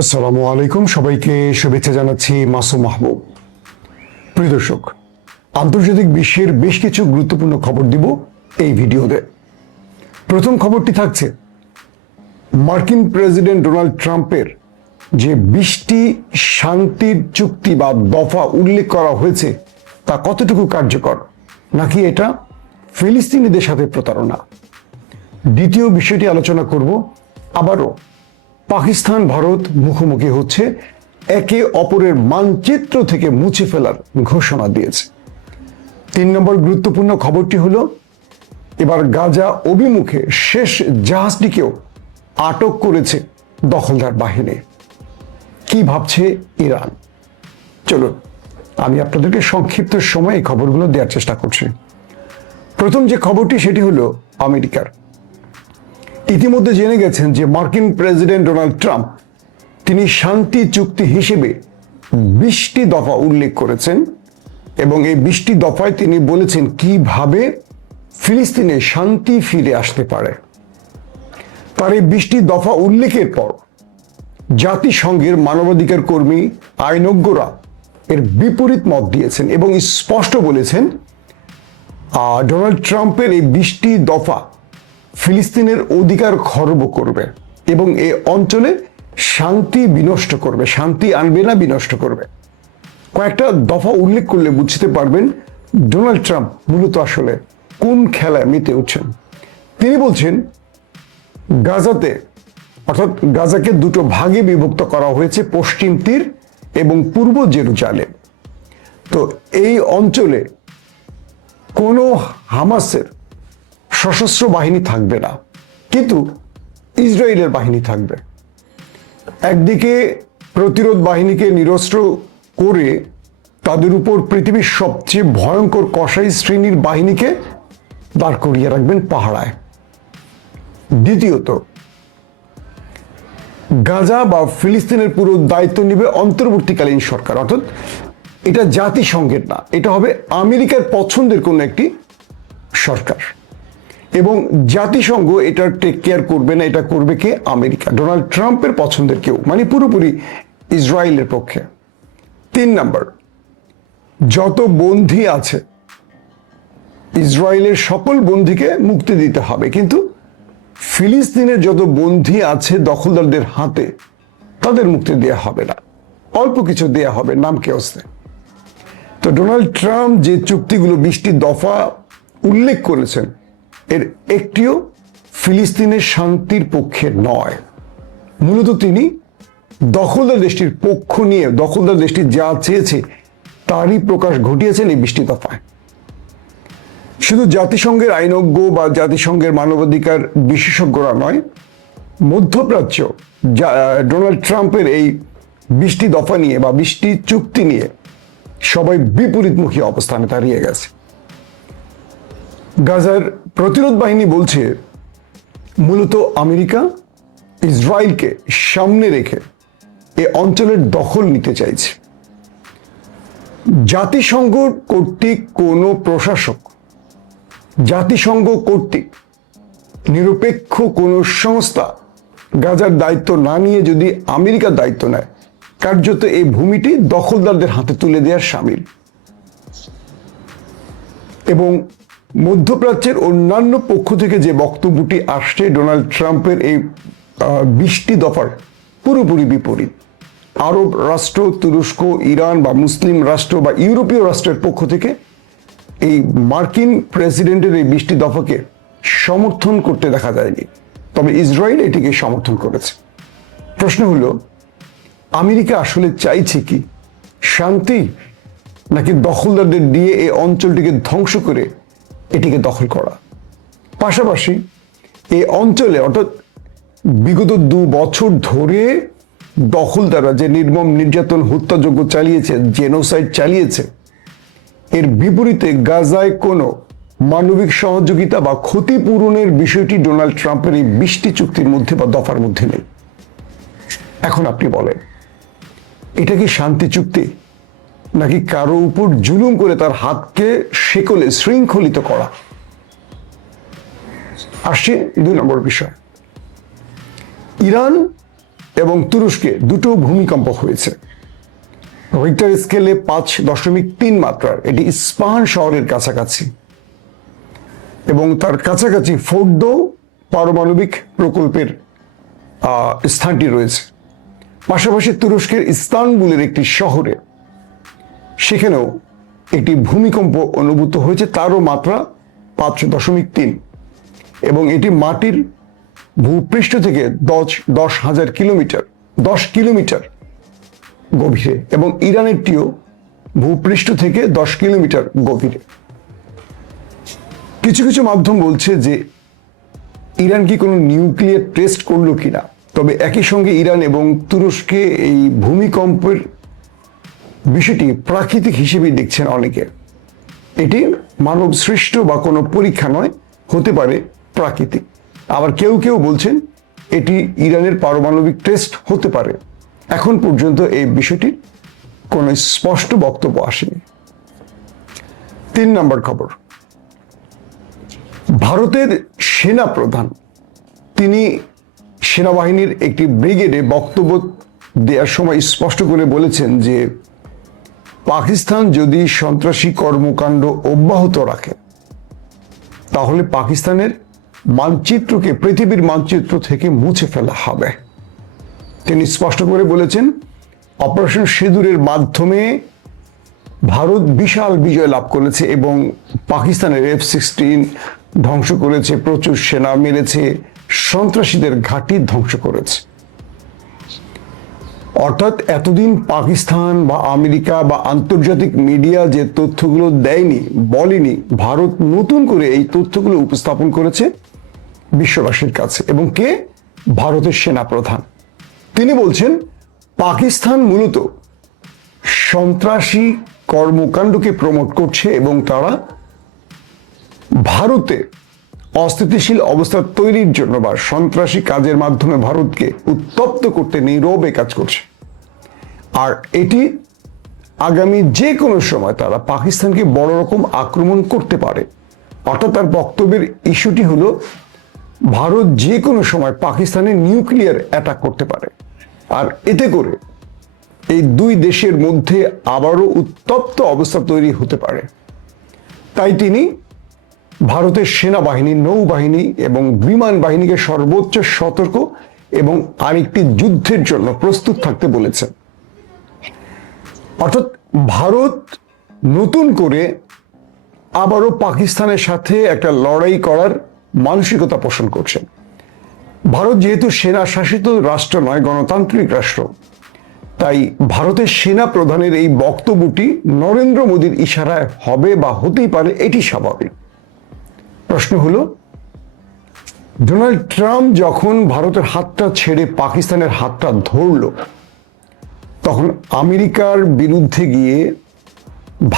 আসসালামু আলাইকুম, সবাইকে শুভেচ্ছা জানাচ্ছি মাসুম মাহবুব। প্রিয় দর্শক, আন্তর্জাতিক বিশ্বের বেশ কিছু গুরুত্বপূর্ণ খবর দিব এই ভিডিওতে। প্রথম খবরটি থাকছে মার্কিন প্রেসিডেন্ট ডোনাল্ড ট্রাম্পের যে 20টি শান্তির চুক্তি বা দফা উল্লেখ করা হয়েছে তা কতটুকু কার্যকর, নাকি এটা ফিলিস্তিনিদের সাথে প্রতারণা। দ্বিতীয় বিষয়টি আলোচনা করব, আবারও পাকিস্তান ভারত মুখোমুখি হচ্ছে, একে অপরের মানচিত্র থেকে মুছে ফেলার ঘোষণা দিয়েছে। 3 নম্বর গুরুত্বপূর্ণ খবরটি হলো এবার গাজা অভিমুখে শেষ জাহাজটিকেও আটক করেছে দখলদার বাহিনী। কি ভাবছে ইরান? চলুন আমি আপনাদেরকে সংক্ষিপ্ত সময়ে এই খবরগুলো দেওয়ার চেষ্টা করছি। প্রথম যে খবরটি সেটি হলো আমেরিকার। ইতিমধ্যে জেনে গেছেন যে মার্কিন প্রেসিডেন্ট ডোনাল্ড ট্রাম্প তিনি শান্তি চুক্তি হিসেবে 20টি দফা উল্লেখ করেছেন এবং এই 20টি দফায় তিনি বলেছেন কিভাবে ফিলিস্তিনে শান্তি ফিরে আসতে পারে। তার এই 20টি দফা উল্লেখের পর জাতিসংঘের মানবাধিকার কর্মী আইনজ্ঞরা এর বিপরীত মত দিয়েছেন এবং স্পষ্ট বলেছেন ডোনাল্ড ট্রাম্পের এই 20টি দফা ফিলিস্তিনের অধিকার খর্ব করবে এবং এই অঞ্চলে শান্তি বিনষ্ট করবে, শান্তি আনবে না, বিনষ্ট করবে। কয়েকটা দফা উল্লেখ করলে বুঝতে পারবেন ডোনাল্ড ট্রাম্প মূলত আসলে কোন খেলায় মেতে উঠছেন। তিনি বলছেন গাজাতে, অর্থাৎ গাজাকে দুটো ভাগে বিভক্ত করা হয়েছে, পশ্চিম তীর এবং পূর্ব জেরুজালেম। তো এই অঞ্চলে কোনো হামাসের সশস্ত্র বাহিনী থাকবে না, কিন্তু ইসরায়েলের বাহিনী থাকবে। একদিকে প্রতিরোধ বাহিনীকে নিরস্ত্র করে তাদের উপর পৃথিবীর সবচেয়ে ভয়ঙ্কর কসাই শ্রেণীর বাহিনীকে দাঁড় করিয়ে রাখবেন পাহারায়। দ্বিতীয়ত গাজা বা ফিলিস্তিনের পুরো দায়িত্ব নেবে অন্তর্বর্তীকালীন সরকার, অর্থাৎ এটা জাতিসংঘের না, এটা হবে আমেরিকার পছন্দের কোনো একটি সরকার এবং জাতিসংঘ এটা টেক কেয়ার করবে না, এটা করবে কে? আমেরিকা, ডোনাল্ড ট্রাম্পের পছন্দের কেউ, মানে পুরোপুরি ইসরায়েলের পক্ষে। 3 নম্বর, যত বন্দী আছে ইসরায়েলের সকল বন্দীকে মুক্তি দিতে হবে, কিন্তু ফিলিস্তিনের যত বন্দী আছে দখলদারদের হাতে তাদের মুক্তি দেওয়া হবে না, অল্প কিছু দেয়া হবে নামকে অস্তে। তো ডোনাল্ড ট্রাম্প যে চুক্তিগুলো 20টি দফা উল্লেখ করেছেন এর একটিও ফিলিস্তিনের শান্তির পক্ষে নয়। মূলত তিনি দখলদার দেশটির পক্ষ নিয়ে, দখলদার দেশটি যা চেয়েছে তারই প্রকাশ ঘটিয়েছেন এই 20টি দফায়। শুধু জাতিসংঘের আইনজ্ঞ বা জাতিসংঘের মানবাধিকার বিশেষজ্ঞরা নয়, মধ্যপ্রাচ্য ডোনাল্ড ট্রাম্পের এই 20টি দফা নিয়ে বা 20টি চুক্তি নিয়ে সবাই বিপরীতমুখী অবস্থানে দাঁড়িয়ে গেছে। গাজার প্রতিরোধ বাহিনী বলছে মূলত আমেরিকা ইসরায়েলকে সামনে রেখে এ অঞ্চলের দখল নিতে চাইছে। জাতিসংঘ কর্তৃক কোনো প্রশাসক, জাতিসংঘ কর্তৃক নিরপেক্ষ কোনো সংস্থা গাজার দায়িত্ব না নিয়ে যদি আমেরিকার দায়িত্ব নেয়, কার্যত এই ভূমিটি দখলদারদের হাতে তুলে দেওয়ার শামিল। এবং মধ্যপ্রাচ্যের অন্যান্য পক্ষ থেকে যে বক্তব্যটি আসছে ডোনাল্ড ট্রাম্পের এই 20টি দফার পুরোপুরি বিপরীত। আরব রাষ্ট্র, তুরস্ক, ইরান বা মুসলিম রাষ্ট্র বা ইউরোপীয় রাষ্ট্রের পক্ষ থেকে এই মার্কিন প্রেসিডেন্টের এই 20টি দফাকে সমর্থন করতে দেখা যায়নি, তবে ইসরায়েল এটিকে সমর্থন করেছে। প্রশ্ন হলো আমেরিকা আসলে চাইছে কি? শান্তি, নাকি দখলদারদের দিয়ে এই অঞ্চলটিকে ধ্বংস করে এটিকে দখল করা? পাশাপাশি এই অঞ্চলে, অর্থাৎ বিগত 2 বছর ধরে দখলদাররা যে নির্মম নির্যাতন, হত্যাযজ্ঞ চালিয়েছে, জেনোসাইড চালিয়েছে, এর বিপরীতে গাজায় কোনো মানবিক সহযোগিতা বা ক্ষতিপূরণের বিষয়টি ডোনাল্ড ট্রাম্পের এই 20টি চুক্তির মধ্যে বা দফার মধ্যে নেই। এখন আপনি বলেন, এটা কি শান্তি চুক্তি, নাকি কারো উপর জুলুম করে তার হাতকে শেকলে শৃঙ্খলিত করা? আসছে 2 নম্বর বিষয়। ইরান এবং তুরস্কে দুটো ভূমিকম্প হয়েছে। রিক্টার স্কেলে 5.3 মাত্রার, এটি ইস্পাহান শহরের কাছাকাছি এবং তার কাছাকাছি ফোর্দো পারমাণবিক প্রকল্পের স্থানটি রয়েছে। পাশাপাশি তুরস্কের ইস্তানবুলের একটি শহরে সেখানেও একটি ভূমিকম্প অনুভূত হয়েছে, তারও মাত্রা 5.3 এবং এটি মাটির ভূপৃষ্ঠ থেকে 10 কিলোমিটার গভীরে এবং ইরানেরটিও ভূপৃষ্ঠ থেকে 10 কিলোমিটার গভীরে। কিছু কিছু মাধ্যম বলছে যে ইরান কি কোনো নিউক্লিয়ার টেস্ট করলো কিনা, তবে একই সঙ্গে ইরান এবং তুরস্কে এই ভূমিকম্পের বিষয়টি প্রাকৃতিক হিসেবেই দেখছেন অনেকে। এটি মানব সৃষ্ট বা কোনো পরীক্ষা নয়, হতে পারে প্রাকৃতিক। আবার কেউ কেউ বলছেন এটি ইরানের পারমাণবিক টেস্ট হতে পারে। এখন পর্যন্ত এই বিষয়টির কোনো স্পষ্ট বক্তব্য আসেনি। 3 নম্বর খবর, ভারতের সেনা প্রধান তিনি সেনাবাহিনীর একটি ব্রিগেডে বক্তব্য দেওয়ার সময় স্পষ্ট করে বলেছেন যে পাকিস্তান যদি সন্ত্রাসী কর্মকাণ্ড অব্যাহত রাখে তাহলে পাকিস্তানের মানচিত্রকে পৃথিবীর মানচিত্র থেকে মুছে ফেলা হবে। তিনি স্পষ্ট করে বলেছেন অপারেশন সিঁদুরের মাধ্যমে ভারত বিশাল বিজয় লাভ করেছে এবং পাকিস্তানের F-16 ধ্বংস করেছে, প্রচুর সেনা মেরেছে, সন্ত্রাসীদের ঘাঁটি ধ্বংস করেছে। অর্থাৎ এতদিন পাকিস্তান বা আমেরিকা বা আন্তর্জাতিক মিডিয়া যে তথ্যগুলো দেয়নি, বলেনি, ভারত নতুন করে এই তথ্যগুলো উপস্থাপন করেছে বিশ্ববাসীর কাছে। এবং কে? ভারতের সেনা প্রধান। তিনি বলছেন পাকিস্তান মূলত সন্ত্রাসী কর্মকাণ্ডকে প্রমোট করছে এবং তারা ভারতে অস্থিতিশীল অবস্থা তৈরির জন্য বা সন্ত্রাসী কাজের মাধ্যমে ভারতকে উত্তপ্ত করতে নীরবে কাজ করছে। আর এটি আগামী যে কোনো সময় তারা পাকিস্তানকে বড় রকম আক্রমণ করতে পারে। অর্থাৎ তার বক্তব্যের ইস্যুটি হলো ভারত যে কোনো সময় পাকিস্তানে নিউক্লিয়ার অ্যাটাক করতে পারে, আর এতে করে এই দুই দেশের মধ্যে আবারও উত্তপ্ত অবস্থা তৈরি হতে পারে। তাই তিনি ভারতের সেনাবাহিনী, নৌবাহিনী এবং বিমান বাহিনীকে সর্বোচ্চ সতর্ক এবং আরেকটি যুদ্ধের জন্য প্রস্তুত থাকতে বলেছেন। অর্থাৎ ভারত নতুন করে আবারও পাকিস্তানের সাথে একটা লড়াই করার মানসিকতা পোষণ করছে। ভারত যেহেতু সেনা শাসিত রাষ্ট্র নয়, গণতান্ত্রিক রাষ্ট্র, তাই ভারতের সেনা প্রধানের এই বক্তব্যটি নরেন্দ্র মোদীর ইশারায় হবে বা হতেই পারে, এটি স্বাভাবিক। প্রশ্ন হলো ডোনাল্ড ট্রাম্প যখন ভারতের হাতটা ছেড়ে পাকিস্তানের হাতটা ধরল, তখন আমেরিকার বিরুদ্ধে গিয়ে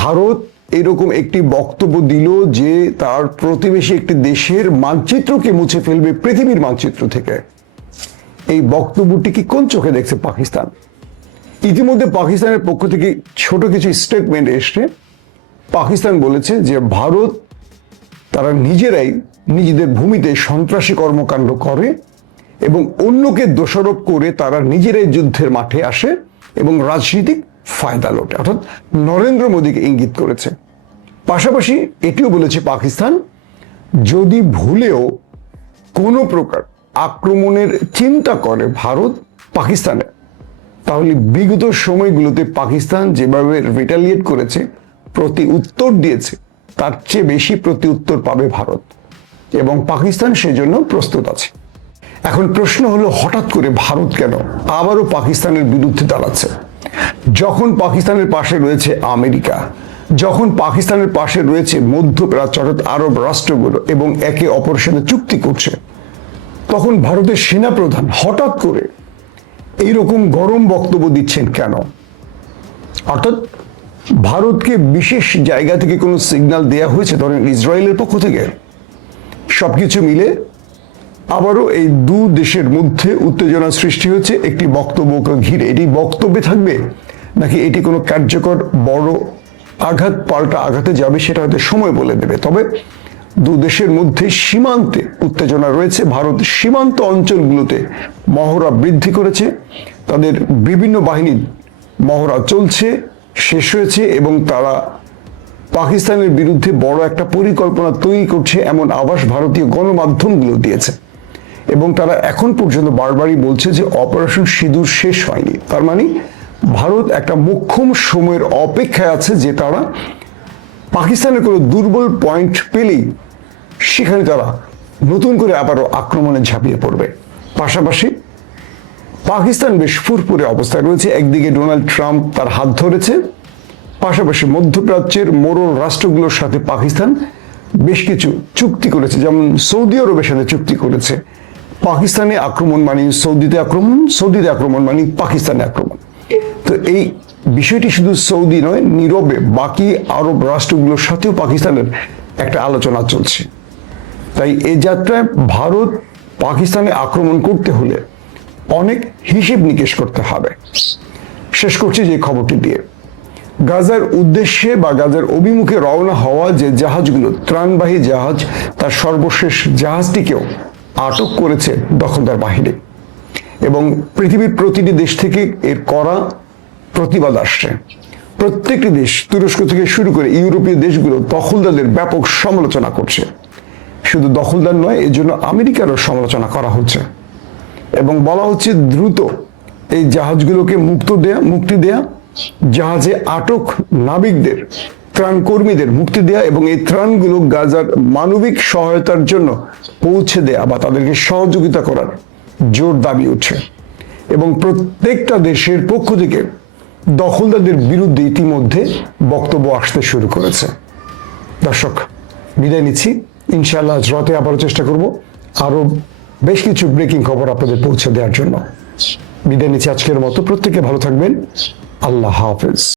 ভারত এরকম একটি বক্তব্য দিল যে তার প্রতিবেশী একটি দেশের মানচিত্রকে মুছে ফেলবে পৃথিবীর মানচিত্র থেকে। এই বক্তব্যটি কি কোন চোখে দেখছে পাকিস্তান? ইতিমধ্যে পাকিস্তানের পক্ষ থেকে ছোট কিছু স্টেটমেন্ট এসছে। পাকিস্তান বলেছে যে ভারত তারা নিজেরাই নিজেদের ভূমিতে সন্ত্রাসী কর্মকাণ্ড করে এবং অন্যকে দোষারোপ করে তারা নিজেরাই যুদ্ধের মাঠে আসে এবং রাজনৈতিক ফায়দা লোটে। অর্থাৎ নরেন্দ্র মোদীকে ইঙ্গিত করেছে। পাশাপাশি এটিও বলেছে পাকিস্তান যদি ভুলেও কোনো প্রকার আক্রমণের চিন্তা করে ভারত পাকিস্তানে, তাহলে বিগত সময়গুলোতে পাকিস্তান যেভাবে রিটালিয়েট করেছে, প্রতি উত্তর দিয়েছে, তার চেয়ে বেশি প্রতি উত্তর পাবে ভারত এবং পাকিস্তান সেজন্য প্রস্তুত আছে। এখন প্রশ্ন হলো হঠাৎ করে ভারত কেন আবারও পাকিস্তানের বিরুদ্ধে দাঁড়াচ্ছে? যখন পাকিস্তানের পাশে রয়েছে আমেরিকা, যখন পাকিস্তানের পাশে রয়েছে মধ্যপ্রাচ্য অর্থাৎ আরব রাষ্ট্রগুলো এবং একে অপরের সাথে চুক্তি করছে, তখন ভারতের সেনাপ্রধান হঠাৎ করে এইরকম গরম বক্তব্য দিচ্ছেন কেন? অর্থাৎ ভারতকে বিশেষ জায়গা থেকে কোনো সিগন্যাল দেয়া হয়েছে, ধরেন ইসরায়েলের পক্ষ থেকে? সবকিছু মিলে আবারও এই দু দেশের মধ্যে উত্তেজনা সৃষ্টি হচ্ছে একটি বক্তব্যকে ঘিরে। এটি বক্তব্যে থাকবে নাকি এটি কোনো কার্যকর বড় আঘাত, পাল্টা আঘাতে যাবে, সেটা হয়তো সময় বলে দেবে। তবে দু দেশের মধ্যে সীমান্তে উত্তেজনা রয়েছে। ভারত সীমান্ত অঞ্চলগুলোতে মহড়া বৃদ্ধি করেছে, তাদের বিভিন্ন বাহিনীর মহড়া চলছে, শেষ হয়েছে এবং তারা পাকিস্তানের বিরুদ্ধে বড় একটা পরিকল্পনা তৈরি করছে এমন আভাস ভারতীয় গণমাধ্যমগুলো দিয়েছে। এবং তারা এখন পর্যন্ত বারবারই বলছে যে অপারেশন সিঁদুর শেষ হয়নি। তার মানে ভারত একটা মোক্ষম সময়ের অপেক্ষায় আছে যে তারা পাকিস্তানের কোনো দুর্বল পয়েন্ট পেলেই সেখানে তারা নতুন করে আবারও আক্রমণে ঝাঁপিয়ে পড়বে। পাশাপাশি পাকিস্তান বেশ ফুরফুরে অবস্থায় রয়েছে। একদিকে ডোনাল্ড ট্রাম্প তার হাত ধরেছে, পাশাপাশি মধ্যপ্রাচ্যের মোড়ল রাষ্ট্রগুলোর সাথে পাকিস্তান বেশ কিছু চুক্তি করেছে, যেমন সৌদি আরবের সাথে চুক্তি করেছে। পাকিস্তানে আক্রমণ মানে সৌদিতে আক্রমণ, সৌদিতে আক্রমণ মানে পাকিস্তানে আক্রমণ। তো এই বিষয়টি শুধু সৌদি নয়, নীরবে বাকি আরব রাষ্ট্রগুলোর সাথেও পাকিস্তানের একটা আলোচনা চলছে। তাই এই যাত্রায় ভারত পাকিস্তানে আক্রমণ করতে হলে অনেক হিসেব নিকেশ করতে হবে। শেষ করছি যে খবরটি দিয়ে, গাজার উদ্দেশ্যে বা গাজার অভিমুখে রওনা হওয়া যে জাহাজগুলো, ত্রাণবাহী জাহাজ, তার সর্বশেষ জাহাজটিকেও আটক করেছে দখলদার বাহিনী এবং পৃথিবীর প্রতিটি দেশ থেকে এর কড়া প্রতিবাদ আসছে। প্রত্যেকটি দেশ, তুরস্ক থেকে শুরু করে ইউরোপীয় দেশগুলো দখলদারদের ব্যাপক সমালোচনা করছে। শুধু দখলদার নয়, এর জন্য আমেরিকারও সমালোচনা করা হচ্ছে এবং বলা হচ্ছে দ্রুত এই জাহাজগুলোকে মুক্তি দেয়া, জাহাজে আটক নাবিকদের, ত্রাণ কর্মীদের মুক্তি দেয়া এবং এই ত্রাণগুলো গাজার মানবিক সহায়তার জন্য পৌঁছে দেয়া বা তাদেরকে সহযোগিতা করার জোর দাবি উঠছে। এবং প্রত্যেকটা দেশের পক্ষ থেকে দখলদারদের বিরুদ্ধে ইতিমধ্যে বক্তব্য আসতে শুরু করেছে। দর্শক, বিদায় নিচ্ছি। ইনশাআল্লাহ আজ রাতে আবারও চেষ্টা করব আরো বেশ কিছু ব্রেকিং খবর আপনাদের পৌঁছে দেওয়ার জন্য। বিদায় নিচ্ছি আজকের মতো। প্রত্যেকে ভালো থাকবেন। আল্লাহ হাফেজ।